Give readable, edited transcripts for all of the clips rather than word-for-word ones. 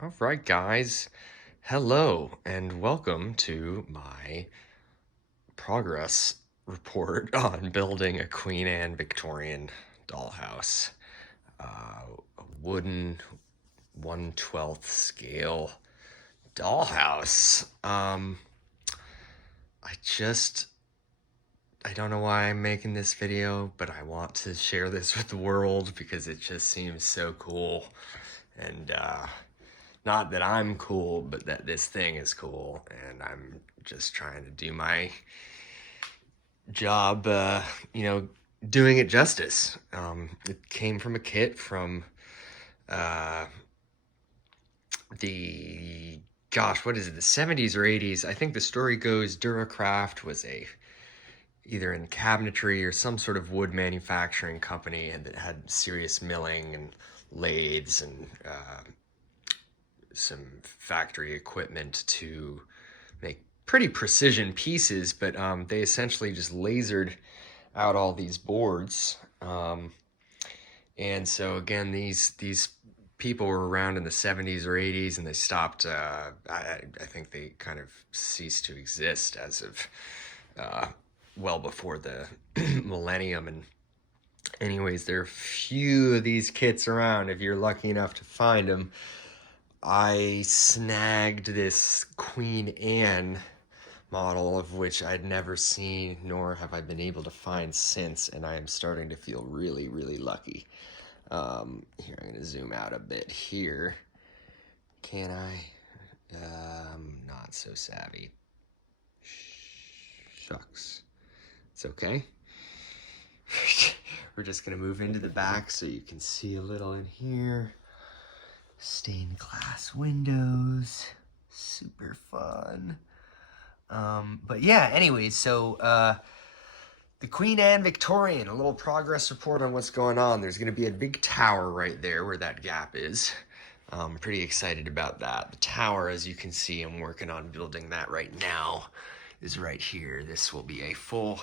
All right, guys. Hello, and welcome to my progress report on building a Queen Anne Victorian dollhouse. A wooden 1/12 scale dollhouse. I just, I don't know why I'm making this video, but I want to share this with the world because it just seems so cool. And, not that I'm cool, but that this thing is cool, and I'm just trying to do my job, doing it justice. It came from a kit from uh, what is it, the 70s or 80s? I think the story goes Dura Craft was either in cabinetry or some sort of wood manufacturing company, and that had serious milling and lathes and some factory equipment to make pretty precision pieces, but they essentially just lasered out all these boards. And so again, these people were around in the 70s or 80s, and they stopped. I think they kind of ceased to exist as of well before the millennium. And anyways, there are few of these kits around if you're lucky enough to find them. I snagged this Queen Anne model, of which I'd never seen, nor have I been able to find since, and I am starting to feel really, really lucky. Here, I'm going to zoom out a bit here. Can I? Not so savvy. Shucks. It's okay. We're just going to move into the back so you can see a little in here. Stained glass windows, super fun. But yeah, anyways, so the Queen Anne Victorian, a little progress report on what's going on. There's going to be a big tower right there where that gap is. I'm pretty excited about that. The tower, as you can see, I'm working on building that right now, is right here. This will be a full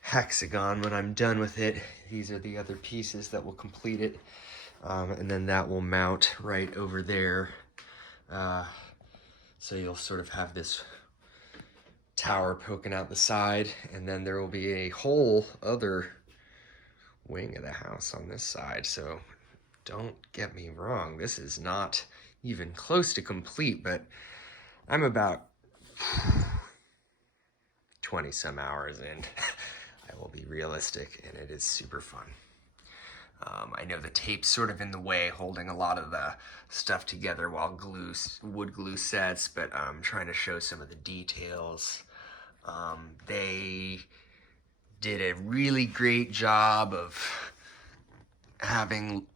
hexagon when I'm done with it. These are the other pieces that will complete it. And then that will mount right over there. So you'll sort of have this tower poking out the side, and then there will be a whole other wing of the house on this side. So don't get me wrong, this is not even close to complete, but I'm about 20 some hours in. I will be realistic, and it is super fun. I know the tape's sort of in the way, holding a lot of the stuff together while wood glue sets, but I'm trying to show some of the details. They did a really great job of having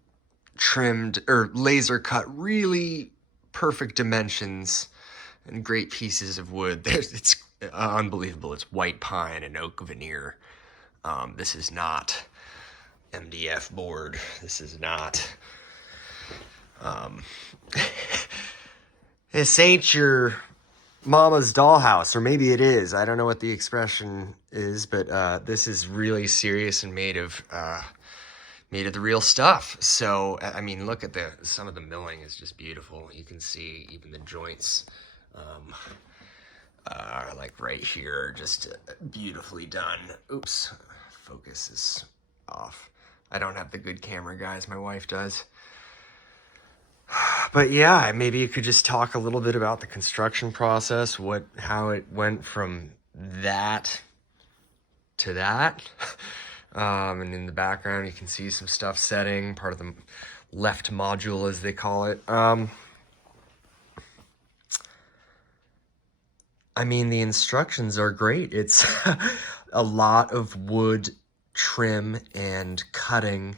trimmed or laser cut really perfect dimensions and great pieces of wood. It's unbelievable. It's white pine and oak veneer. This is not MDF board. This is not this ain't your mama's dollhouse, or maybe it is. I don't know what the expression is, but this is really serious and made of the real stuff. So I mean, look at some of the milling is just beautiful. You can see even the joints like right here, just beautifully done. Oops, focus is off. I don't have the good camera, guys. My wife does. But yeah, maybe you could just talk a little bit about the construction process, how it went from that to that. And in the background, you can see some stuff setting, part of the left module, as they call it. I mean, the instructions are great. It's a lot of wood trim and cutting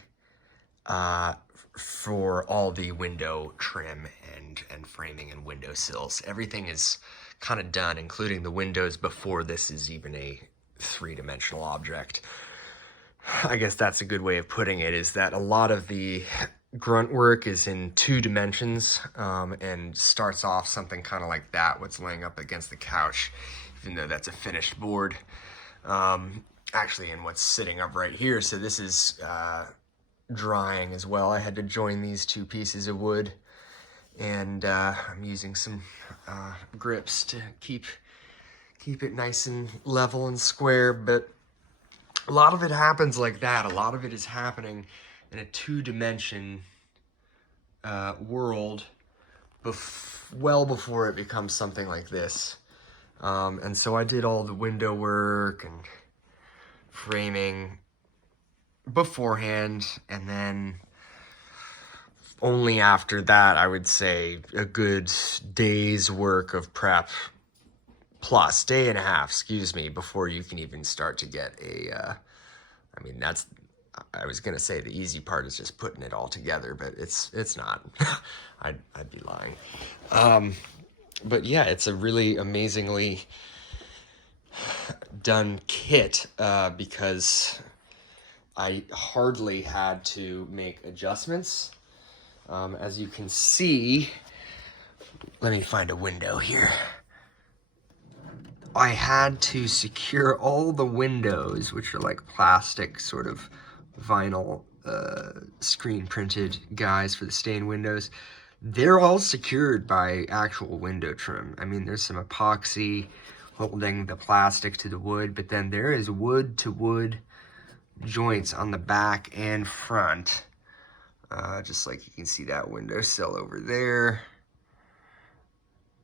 for all the window trim and framing and window sills. Everything is kind of done, including the windows, before this is even a three-dimensional object. I guess that's a good way of putting it, is that a lot of the grunt work is in 2 dimensions, and starts off something kind of like that, what's laying up against the couch, even though that's a finished board. Actually, and what's sitting up right here. So this is drying as well. I had to join these 2 pieces of wood, and I'm using some grips to keep it nice and level and square. But a lot of it happens like that. A lot of it is happening in a two-dimension world well before it becomes something like this. And so I did all the window work and framing beforehand, and then only after that, I would say a good day's work of prep, plus day and a half, excuse me, before you can even start to get a, I mean, I was gonna say the easy part is just putting it all together, but it's not. I'd be lying. But yeah, it's a really amazingly done kit, because I hardly had to make adjustments. As you can see, let me find a window here. I had to secure all the windows, which are like plastic sort of vinyl screen printed guys for the stained windows. They're all secured by actual window trim. I mean, there's some epoxy holding the plastic to the wood, but then there is wood to wood joints on the back and front. Just like you can see that windowsill over there.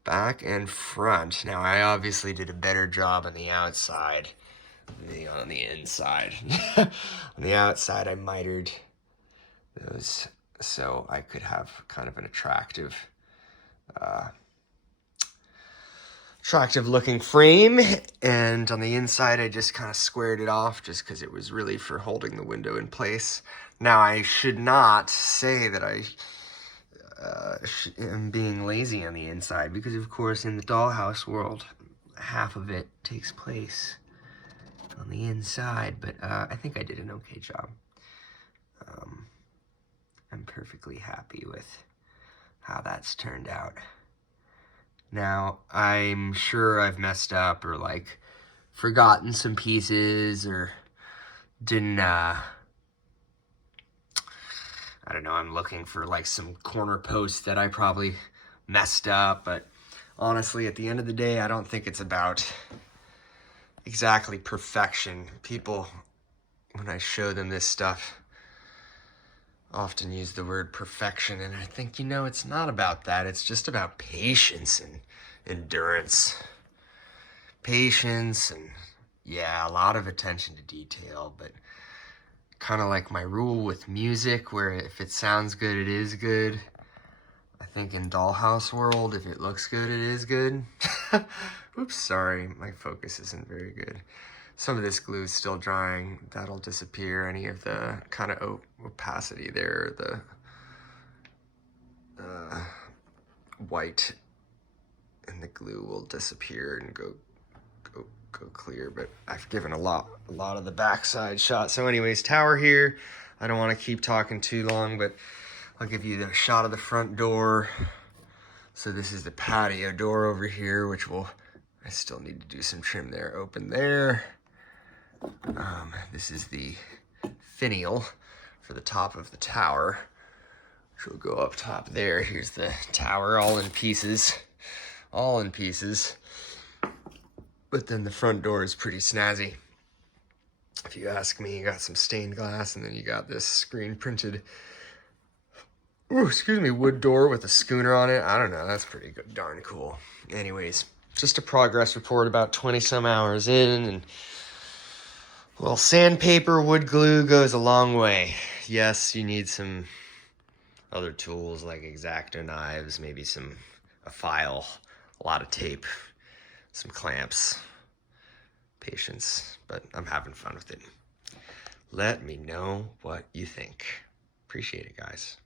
Back and front. Now, I obviously did a better job on the outside than on the inside. On the outside, I mitered those so I could have kind of an attractive looking frame, and on the inside I just kind of squared it off just because it was really for holding the window in place. Now, I should not say that I am being lazy on the inside, because of course in the Dollhouse world half of it takes place on the inside, but I think I did an okay job. I'm perfectly happy with how that's turned out. Now, I'm sure I've messed up or like forgotten some pieces or didn't, I don't know, I'm looking for like some corner posts that I probably messed up, but honestly, at the end of the day, I don't think it's about exactly perfection. People, when I show them this stuff, often use the word perfection, and I think, it's not about that. It's just about patience and endurance. Patience and, yeah, a lot of attention to detail, but kind of like my rule with music, where if it sounds good, it is good. I think in Dollhouse world, if it looks good, it is good. Oops, sorry, my focus isn't very good. Some of this glue is still drying. That'll disappear. Any of the kind of opacity there, the white in the glue will disappear and go clear. But I've given a lot of the backside shot. So anyways, tower here. I don't want to keep talking too long, but I'll give you the shot of the front door. So this is the patio door over here, which I still need to do some trim there. Open there. This is the finial for the top of the tower, which will go up top there. Here's the tower, all in pieces. But then the front door is pretty snazzy, if you ask me. You got some stained glass, and then you got this screen printed, wood door with a schooner on it. I don't know, that's pretty good, darn cool. Anyways, just a progress report about 20 some hours in, and well, sandpaper, wood glue goes a long way. Yes, you need some other tools like X-Acto knives, maybe a file, a lot of tape, some clamps, patience, but I'm having fun with it. Let me know what you think. Appreciate it, guys.